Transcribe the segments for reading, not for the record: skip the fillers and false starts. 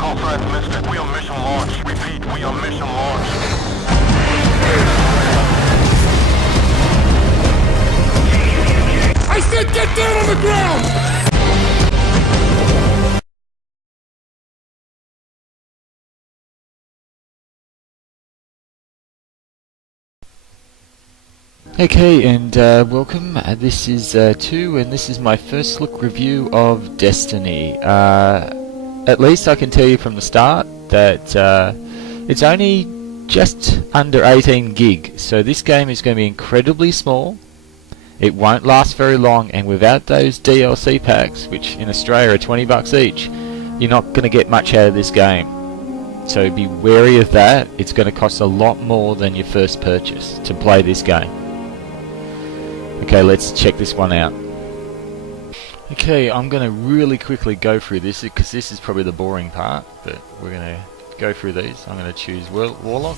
Confirmed, Misfit. We on mission launch. Repeat, we on mission launch. I said get down on the ground! Okay, and welcome. This is 2, and this is my first look review of Destiny. At least I can tell you from the start that it's only just under 18 gig, so this game is going to be incredibly small. It won't last very long, and without those DLC packs, which in Australia are $20 each, you're not going to get much out of this game. So be wary of that. It's going to cost a lot more than your first purchase to play this game. Okay, let's check this one out. Okay, I'm going to really quickly go through this because this is probably the boring part, but we're going to go through these. I'm going to choose Warlock.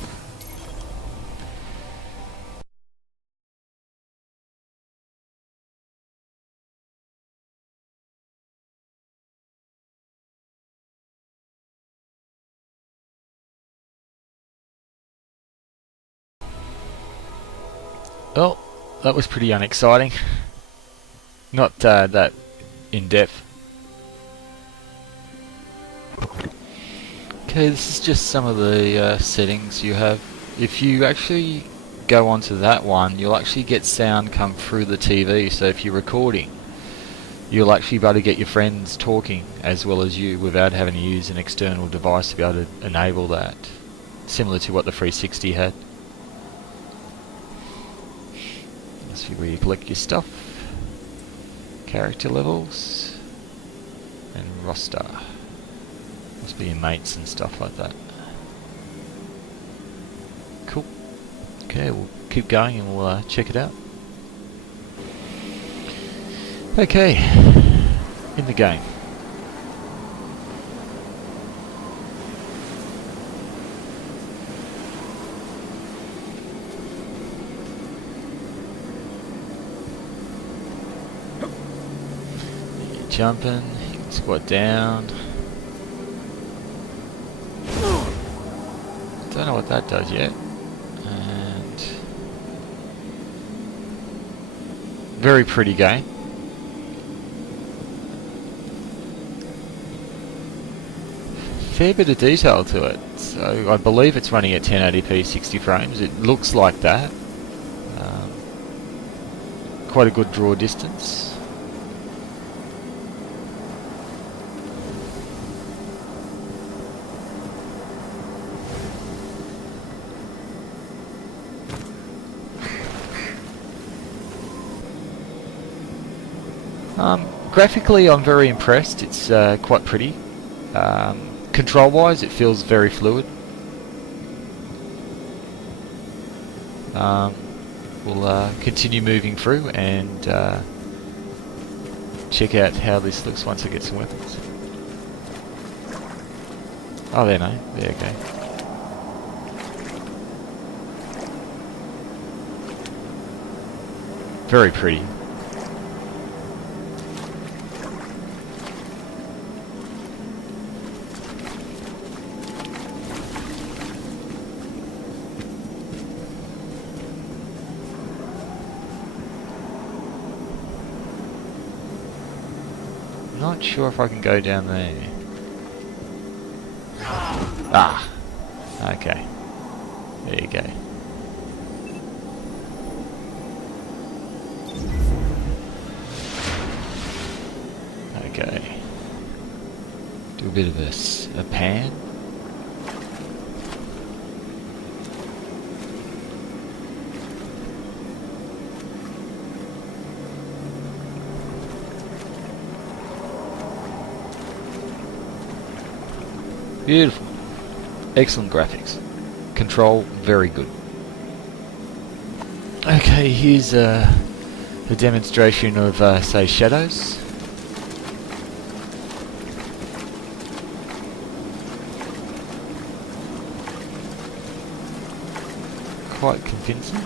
Well, that was pretty unexciting. Not that in-depth. Okay, this is just some of the settings you have. If you actually go onto that one, you'll actually get sound come through the TV. So if you're recording, you'll actually be able to get your friends talking as well as you without having to use an external device to be able to enable that. Similar to what the 360 had. Let's see where you collect your stuff. Character levels. And roster. Must be your mates and stuff like that. Cool. Okay, we'll keep going and we'll check it out. Okay, in the game. You're jumping, you can squat down. Don't know what that does yet. And very pretty game. Fair bit of detail to it. So I believe it's running at 1080p 60 frames. It looks like that. Quite a good draw distance. Graphically, I'm very impressed. It's quite pretty. Control-wise, it feels very fluid. We'll continue moving through and check out how this looks once I get some weapons. Oh, there, no. There you go. Very pretty. Not sure if I can go down there. Ah, okay. There you go. Okay. Do a bit of a pan. Beautiful. Excellent graphics. Control, very good. Okay, here's a demonstration of, say, shadows. Quite convincing.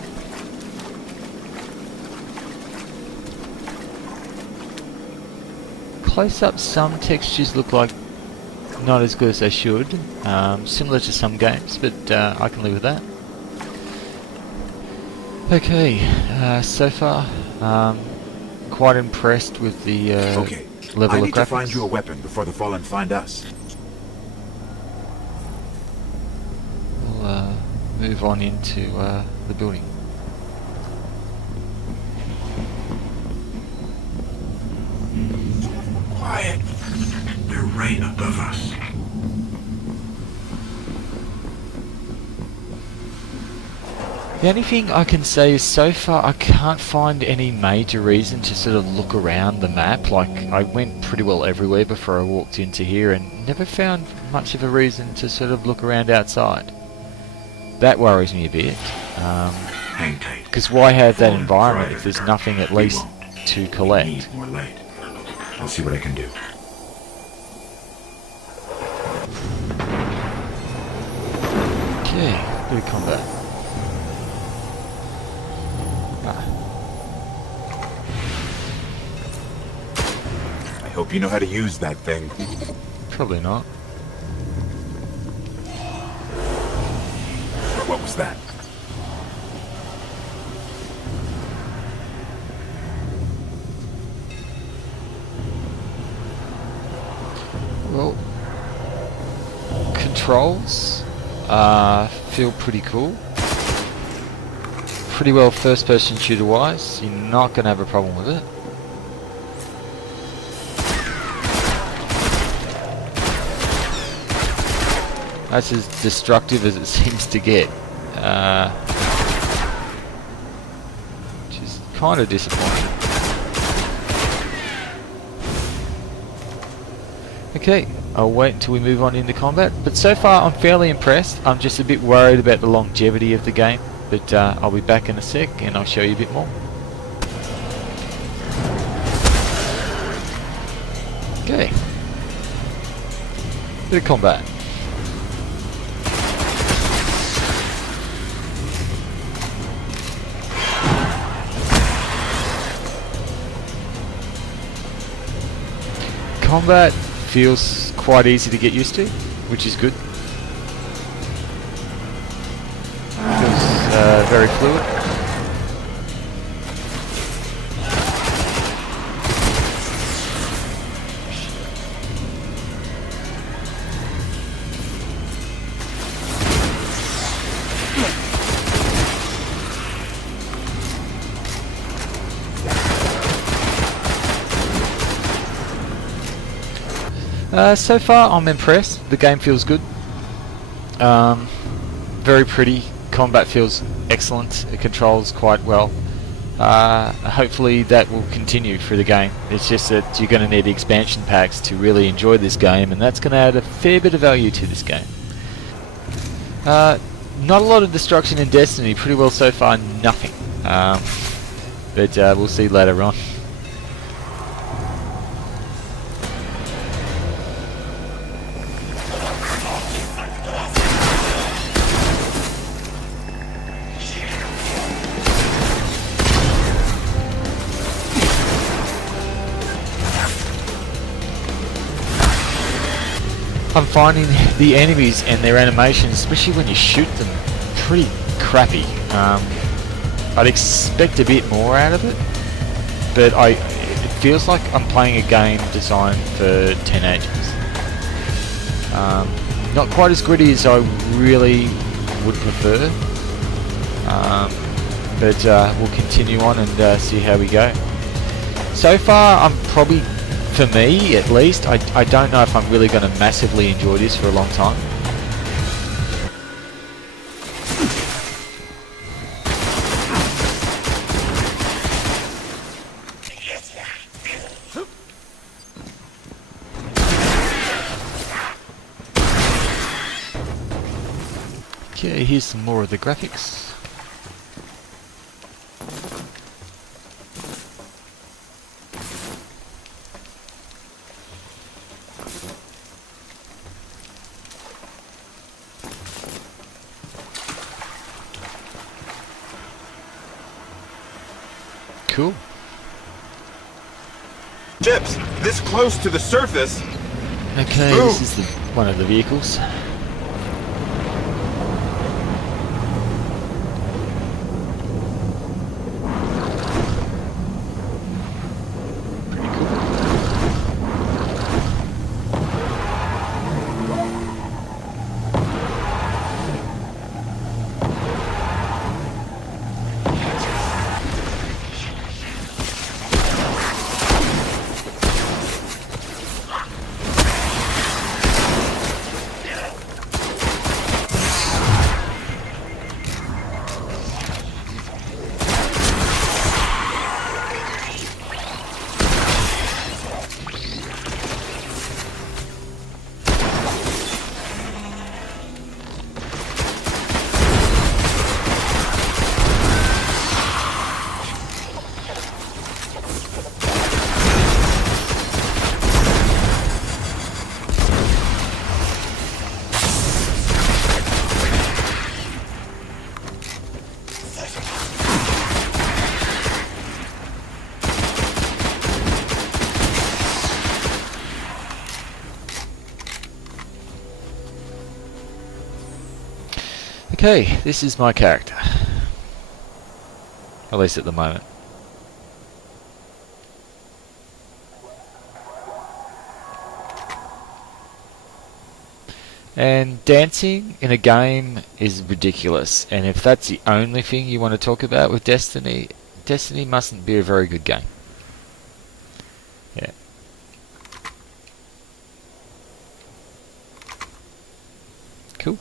Close up, some textures look like not as good as they should. Similar to some games, but I can live with that. Okay, so far, quite impressed with the Okay, level I of need to graphics. find you a weapon before the Fallen find us. We'll move on into the building. Quiet. They're right above us. The only thing I can say is so far I can't find any major reason to sort of look around the map. Like, I went pretty well everywhere before I walked into here and never found much of a reason to sort of look around outside. That worries me a bit. Hang tight. Because why have that Fallen environment try if there's their nothing at We least won't. to We collect? need more light. I'll see what I can do. Okay, bit of combat. I hope you know how to use that thing. Probably not. What was that? Well, controls feel pretty cool. Pretty well first-person shooter-wise. You're not going to have a problem with it. That's as destructive as it seems to get. Which is kind of disappointing. Okay, I'll wait until we move on into combat, but so far I'm fairly impressed. I'm just a bit worried about the longevity of the game, but I'll be back in a sec and I'll show you a bit more. Okay, bit of combat. Combat feels quite easy to get used to, which is good. Feels very fluid. So far I'm impressed. The game feels good. Very pretty. Combat feels excellent. It controls quite well. Hopefully that will continue through the game. It's just that you're going to need expansion packs to really enjoy this game, and that's going to add a fair bit of value to this game. Not a lot of destruction in Destiny. Pretty well so far, nothing. But we'll see later on. I'm finding the enemies and their animations, especially when you shoot them, pretty crappy. I'd expect a bit more out of it, but it feels like I'm playing a game designed for teenagers. Not quite as gritty as I really would prefer, but we'll continue on and see how we go. So far, I'm probably, for me at least, I don't know if I'm really going to massively enjoy this for a long time. Okay, here's some more of the graphics. Cool. Chips, this close to the surface. Okay, this is one of the vehicles. Pretty cool. Okay, this is my character. At least at the moment. And dancing in a game is ridiculous, and if that's the only thing you want to talk about with Destiny, Destiny mustn't be a very good game. Yeah. Cool.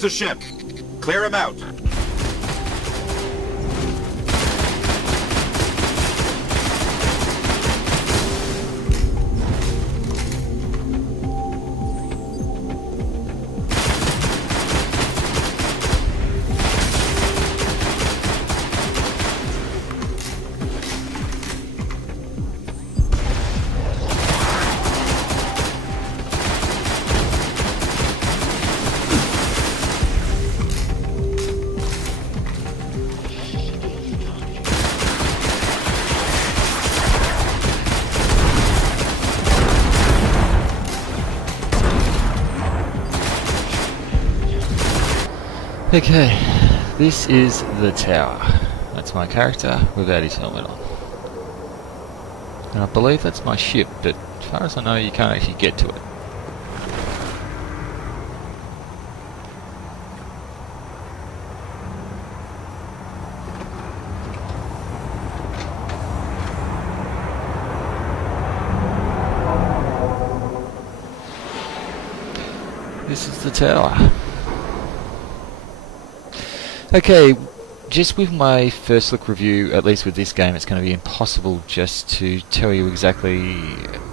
There's a ship. Clear him out. Okay, this is the tower. That's my character without his helmet on. And I believe that's my ship, but as far as I know you can't actually get to it. This is the tower. Okay, just with my first look review, at least with this game, it's going to be impossible just to tell you exactly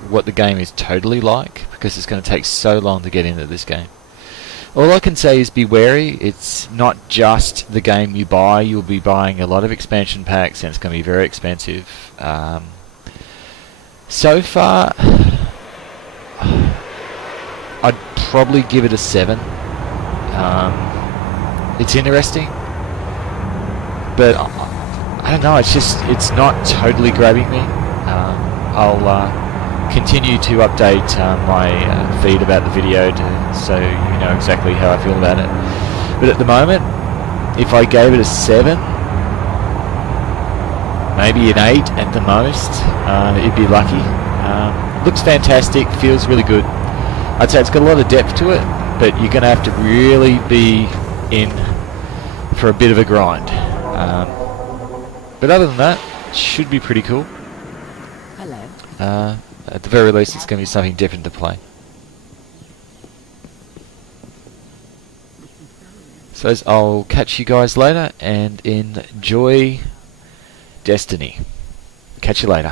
what the game is totally like, because it's going to take so long to get into this game. All I can say is be wary. It's not just the game you buy. You'll be buying a lot of expansion packs, and it's going to be very expensive. So far, I'd probably give it a 7. It's interesting, but I don't know, it's not totally grabbing me. I'll continue to update my feed about the video so you know exactly how I feel about it. But at the moment, if I gave it a 7, maybe an 8 at the most, it'd be lucky. Looks fantastic, feels really good. I'd say it's got a lot of depth to it, but you're going to have to really be in for a bit of a grind. But other than that, it should be pretty cool. Hello. At the very least, it's going to be something different to play. So I'll catch you guys later, and enjoy Destiny. Catch you later.